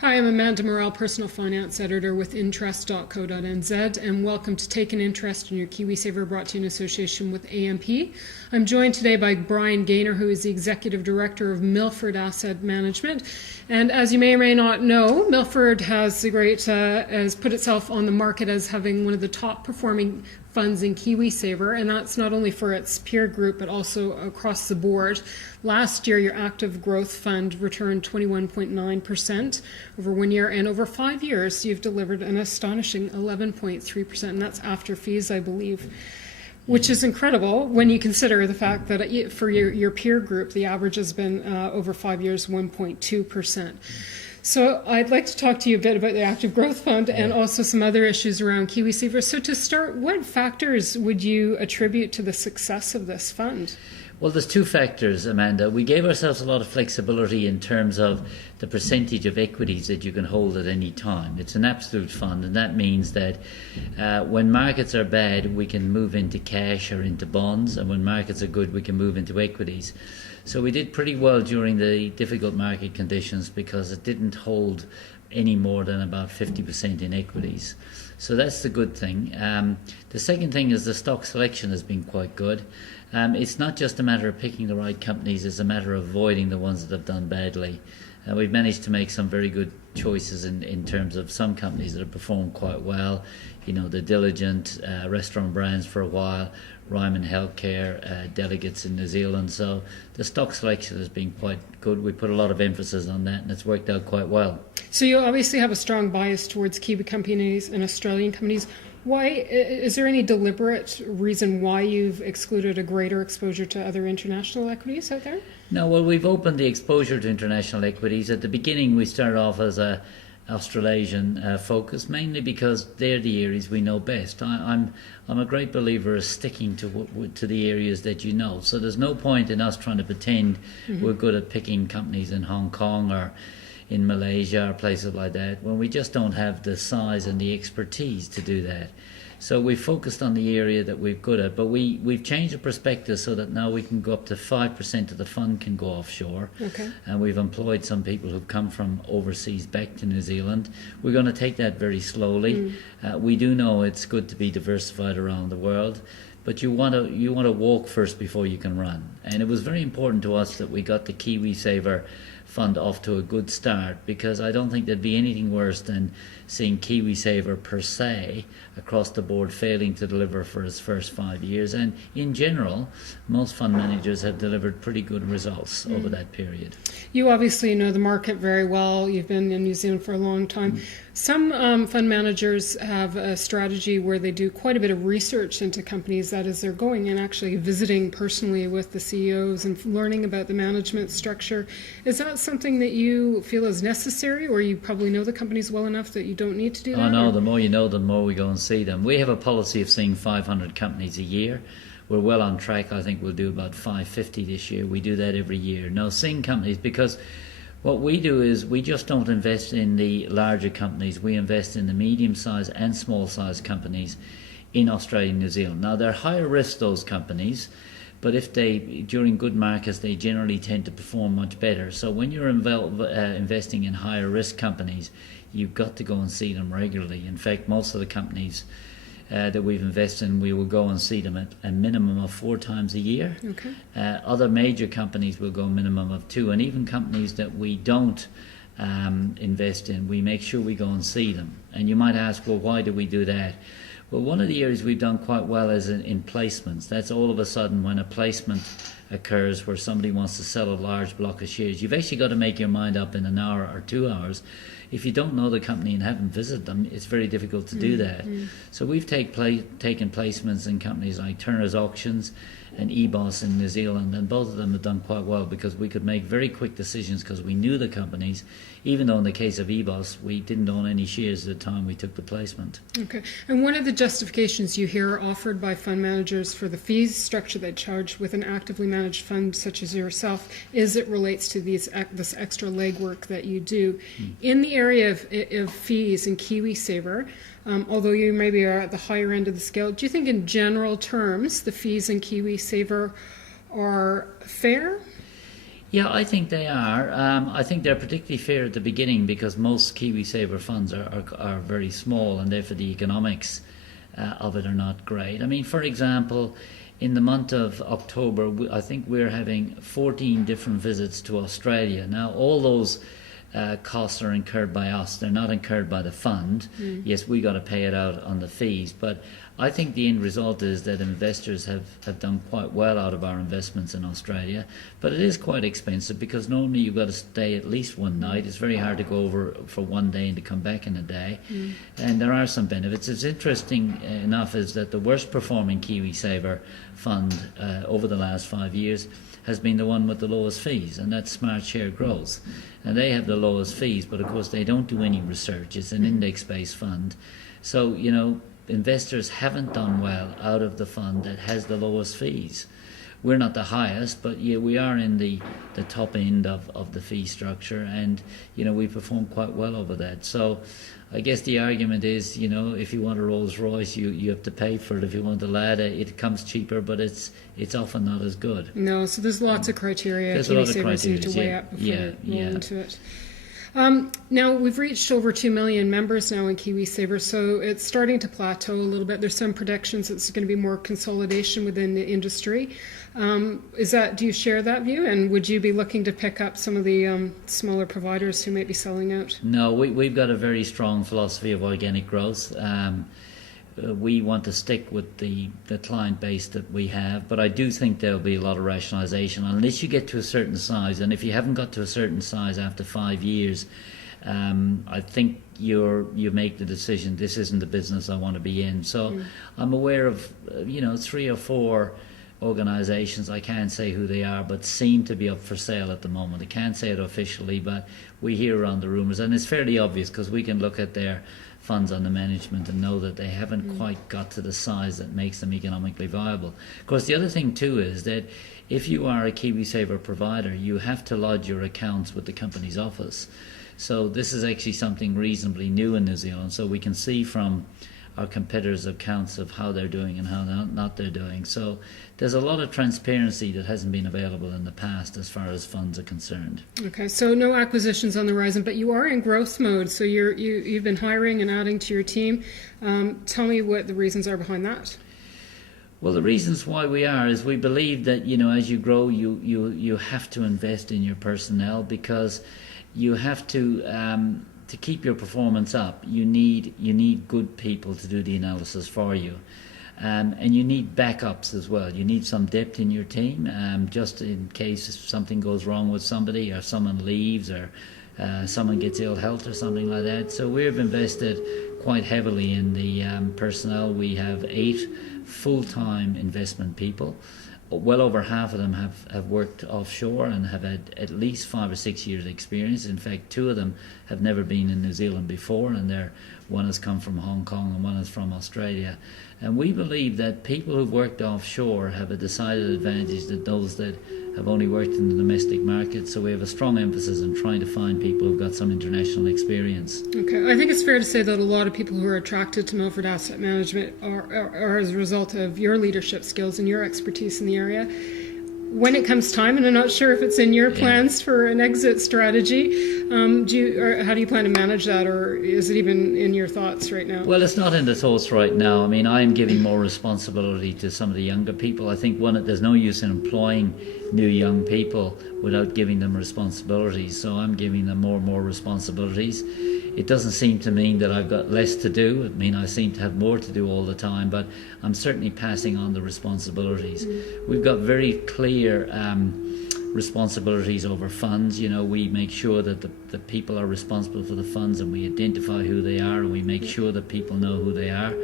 Hi, I'm Amanda Morrall, Personal Finance Editor with Interest.co.nz, and welcome to Take an Interest in Your KiwiSaver, brought to you in association with AMP. I'm joined today by Brian Gaynor, who is the Executive Director of Milford Asset Management. And as you may or may not know, Milford has put itself on the market as having one of the top performing funds in KiwiSaver, and that's not only for its peer group but also across the board. Last year, your active growth fund returned 21.9% over 1 year, and over 5 years, you've delivered an astonishing 11.3%, and that's after fees, I believe, which is incredible when you consider the fact that for your peer group, the average has been over 5 years, 1.2%. So I'd like to talk to you a bit about the Active Growth Fund and also some other issues around KiwiSaver. So to start, what factors would you attribute to the success of this fund? Well, there's two factors, Amanda. We gave ourselves a lot of flexibility in terms of the percentage of equities that you can hold at any time. It's an absolute fund, and that means that when markets are bad, we can move into cash or into bonds, and when markets are good, we can move into equities. So we did pretty well during the difficult market conditions because it didn't hold any more than about 50% in equities. So that's the good thing. The second thing is the stock selection has been quite good. It's not just a matter of picking the right companies, it's a matter of avoiding the ones that have done badly. We've managed to make some very good choices in terms of some companies that have performed quite well. You know, the Diligent, Restaurant Brands for a while, Ryman Healthcare, Delegates in New Zealand. So the stock selection has been quite good. We put a lot of emphasis on that, and it's worked out quite well. So you obviously have a strong bias towards Kiwi companies and Australian companies. Why is there any deliberate reason why you've excluded a greater exposure to other international equities out there? No, well, we've opened the exposure to international equities. At the beginning, we started off as a Australasian focus, mainly because they're the areas we know best. I'm a great believer of sticking to the areas that you know. So there's no point in us trying to pretend we're good at picking companies in Hong Kong or in Malaysia or places like that, when we just don't have the size and the expertise to do that. So we focused on the area that we're good at, but we've changed the prospectus so that now we can go up to 5% of the fund can go offshore. Okay. And we've employed some people who've come from overseas back to New Zealand. We're going to take that very slowly. We do know it's good to be diversified around the world, but you want to walk first before you can run. And it was very important to us that we got the KiwiSaver fund off to a good start, because I don't think there'd be anything worse than seeing KiwiSaver per se across the board failing to deliver for its first 5 years. And in general, most fund managers have delivered pretty good results over that period. You obviously know the market very well. You've been in New Zealand for a long time. Some fund managers have a strategy where they do quite a bit of research into companies. That is, they're going and actually visiting personally with the CEOs and learning about the management structure. Is that something that you feel is necessary, or you probably know the companies well enough that you don't need to do that? Oh no, or? the more you know, the more we go and see them. We have a policy of seeing 500 companies a year. We're well on track. I think we'll do about 550 this year. We do that every year. Now, seeing companies, because what we do is we just don't invest in the larger companies. We invest in the medium-sized and small-sized companies in Australia and New Zealand. Now, they're higher risk, those companies, but if during good markets, they generally tend to perform much better. So when you're investing in higher risk companies, you've got to go and see them regularly. In fact, most of the companies that we've invested in, we will go and see them at a minimum of 4 times a year. Okay. Other major companies will go a minimum of 2, and even companies that we don't invest in, we make sure we go and see them. And you might ask, well, why do we do that? Well, one of the areas we've done quite well is in placements. That's all of a sudden when a placement occurs where somebody wants to sell a large block of shares. You've actually got to make your mind up in an hour or 2 hours. If you don't know the company and haven't visited them, it's very difficult to do that. So we've taken placements in companies like Turner's Auctions and EBOS in New Zealand, and both of them have done quite well because we could make very quick decisions because we knew the companies, even though in the case of EBOS, we didn't own any shares at the time we took the placement. Okay. And one of the justifications you hear offered by fund managers for the fees structure they charge with an actively managed fund such as yourself is it relates to this extra legwork that you do. In the area of fees in KiwiSaver, although you maybe are at the higher end of the scale, do you think in general terms the fees in KiwiSaver are fair? Yeah, I think they are. I think they're particularly fair at the beginning because most KiwiSaver funds are very small, and therefore the economics of it are not great. I mean, for example, in the month of October, I think we're having 14 different visits to Australia. Now, all those costs are incurred by us. They're not incurred by the fund. Yes, we got to pay it out on the fees, but I think the end result is that investors have done quite well out of our investments in Australia, but it is quite expensive because normally you've got to stay at least one night. It's very hard to go over for one day and to come back in a day, and there are some benefits. It's interesting enough is that the worst performing KiwiSaver fund over the last 5 years has been the one with the lowest fees, and that's Smart Share Growth. And they have the lowest fees, but of course they don't do any research. It's an index-based fund. So, investors haven't done well out of the fund that has the lowest fees. We're not the highest, but yeah, we are in the top end of the fee structure, and we perform quite well over that. So I guess the argument is, if you want a Rolls Royce, you have to pay for it. If you want a Lada, it comes cheaper, but it's often not as good. No, so there's lots of criteria KiwiSavers need to weigh up before roll into it. Now, we've reached over 2 million members now in KiwiSaver, so it's starting to plateau a little bit. There's some predictions that it's going to be more consolidation within the industry. Do you share that view? And would you be looking to pick up some of the smaller providers who might be selling out? No, we've got a very strong philosophy of organic growth. We want to stick with the client base that we have, but I do think there'll be a lot of rationalisation unless you get to a certain size. And if you haven't got to a certain size after 5 years, I think you make the decision, this isn't the business I want to be in. So I'm aware of 3 or 4 organisations, I can't say who they are, but seem to be up for sale at the moment. I can't say it officially, but we hear around the rumours, and it's fairly obvious because we can look at their funds under management and know that they haven't quite got to the size that makes them economically viable. Of course, the other thing too is that if you are a KiwiSaver provider, you have to lodge your accounts with the company's office. So this is actually something reasonably new in New Zealand, so we can see from our competitors' accounts of how they're doing and how not they're doing. So there's a lot of transparency that hasn't been available in the past as far as funds are concerned. Okay, so no acquisitions on the horizon, but you are in growth mode. So you've been hiring and adding to your team. Tell me what the reasons are behind that. Well, the reasons why we are is we believe that as you grow, you have to invest in your personnel because you have to keep your performance up, you need good people to do the analysis for you, and you need backups as well. You need some depth in your team, just in case something goes wrong with somebody, or someone leaves, or someone gets ill health or something like that. So we've invested quite heavily in the personnel. We have 8 full-time investment people. Well over half of them have worked offshore and have had at least 5 or 6 years experience. In fact, 2 of them have never been in New Zealand before, and one has come from Hong Kong and one is from Australia. And we believe that people who've worked offshore have a decided advantage that those that have only worked in the domestic market. So we have a strong emphasis on trying to find people who've got some international experience. Okay, I think it's fair to say that a lot of people who are attracted to Milford Asset Management are as a result of your leadership skills and your expertise in the area. When it comes time, and I'm not sure if it's in your plans for an exit strategy, how do you plan to manage that, or is it even in your thoughts right now? Well, it's not in the thoughts right now. I mean, I'm giving more responsibility to some of the younger people. I think there's no use in employing new young people without giving them responsibilities. So I'm giving them more and more responsibilities. It doesn't seem to mean that I've got less to do. I mean, I seem to have more to do all the time, but I'm certainly passing on the responsibilities. We've got very clear responsibilities over funds. We make sure that the people are responsible for the funds, and we identify who they are, and we make sure that people know who they are.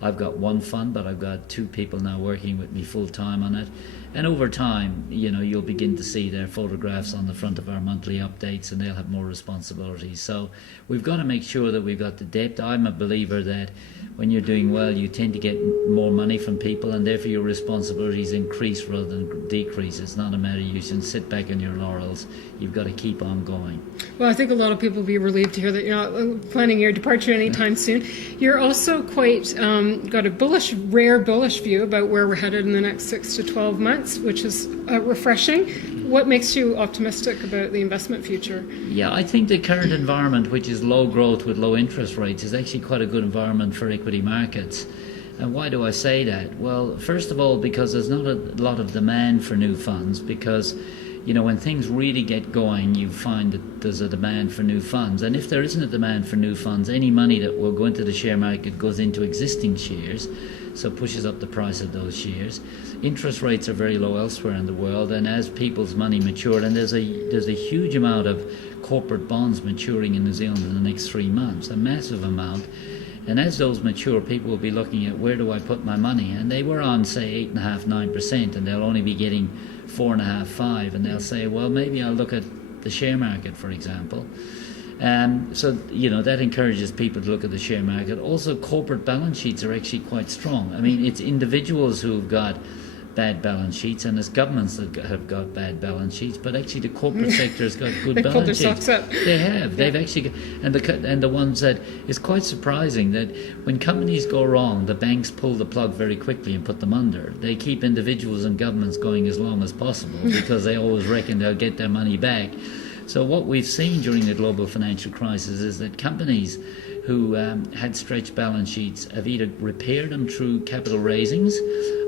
I've got one fund, but I've got 2 people now working with me full time on it. And over time, you'll begin to see their photographs on the front of our monthly updates, and they'll have more responsibilities. So we've got to make sure that we've got the depth. I'm a believer that when you're doing well, you tend to get more money from people, and therefore your responsibilities increase rather than decrease. It's not a matter you can sit back on your laurels. You've got to keep on going. Well, I think a lot of people will be relieved to hear that you're not planning your departure anytime soon. You're also quite got a rare bullish view about where we're headed in the next 6 to 12 months. months, which is refreshing. What makes you optimistic about the investment future? Yeah, I think the current environment, which is low growth with low interest rates, is actually quite a good environment for equity markets. And why do I say that? Well, first of all, because there's not a lot of demand for new funds, because when things really get going, you find that there's a demand for new funds. And if there isn't a demand for new funds, any money that will go into the share market goes into existing shares, so pushes up the price of those shares. Interest rates are very low elsewhere in the world, and as people's money mature, and there's a huge amount of corporate bonds maturing in New Zealand in the next 3 months, a massive amount. And as those mature, people will be looking at, where do I put my money? And they were on, say, 8.5%, 9%, and they'll only be getting 4.5%, 5%, and they'll say, well, maybe I'll look at the share market, for example. So that encourages people to look at the share market. Also, corporate balance sheets are actually quite strong. I mean, it's individuals who've got bad balance sheets, and it's governments that have got bad balance sheets, but actually the corporate sector has got good balance sheets. They have. They've actually, and the ones that is quite surprising that when companies go wrong, the banks pull the plug very quickly and put them under. They keep individuals and governments going as long as possible because they always reckon they'll get their money back. So what we've seen during the global financial crisis is that companies who had stretched balance sheets have either repaired them through capital raisings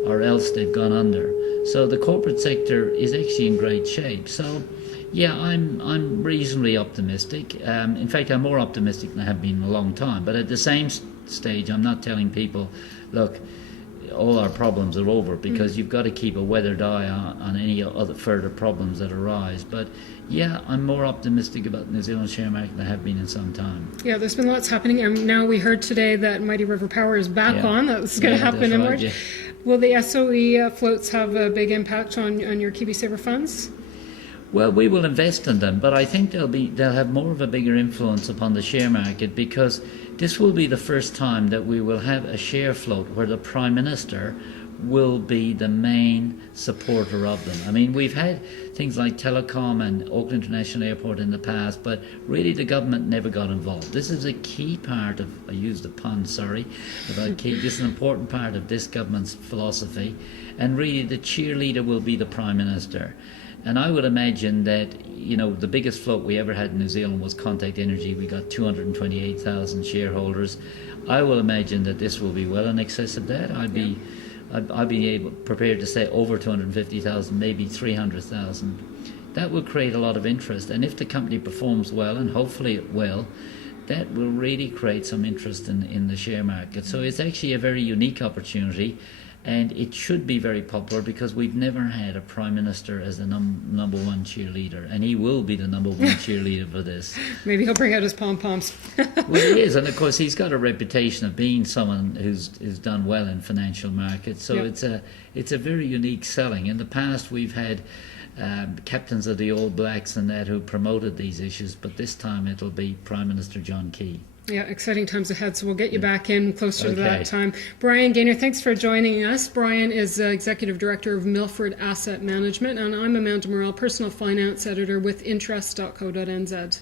or else they've gone under. So the corporate sector is actually in great shape. So yeah, I'm reasonably optimistic. In fact, I'm more optimistic than I have been in a long time. But at the same stage, I'm not telling people, look, all our problems are over, because you've got to keep a weathered eye on any other further problems that arise. But yeah, I'm more optimistic about the New Zealand share market than I have been in some time. Yeah, there's been lots happening, and now we heard today that Mighty River Power is back on. That's going to happen in March. Yeah. Will the SOE floats have a big impact on your KiwiSaver funds? Well, we will invest in them, but I think they'll have more of a bigger influence upon the share market, because this will be the first time that we will have a share float where the Prime Minister will be the main supporter of them. I mean, we've had things like Telecom and Auckland International Airport in the past, but really the government never got involved. This is a key part of, I used a pun, sorry, about key. This is an important part of this government's philosophy, and really the cheerleader will be the Prime Minister. And I would imagine that, the biggest float we ever had in New Zealand was Contact Energy. We got 228,000 shareholders. I will imagine that this will be well in excess of that. I'd be prepared to say over 250,000, maybe 300,000. That will create a lot of interest. And if the company performs well, and hopefully it will, that will really create some interest in the share market. So it's actually a very unique opportunity. And it should be very popular, because we've never had a Prime Minister as the number one cheerleader, and he will be the number one cheerleader for this. Maybe he'll bring out his pom-poms. Well, he is, and of course he's got a reputation of being someone who's done well in financial markets, so it's a very unique selling. In the past we've had captains of the All Blacks and that who promoted these issues, but this time it'll be Prime Minister John Key. Yeah, exciting times ahead, so we'll get you back in closer to that time. Brian Gaynor, thanks for joining us. Brian is Executive Director of Milford Asset Management, and I'm Amanda Morrall, Personal Finance Editor with interest.co.nz.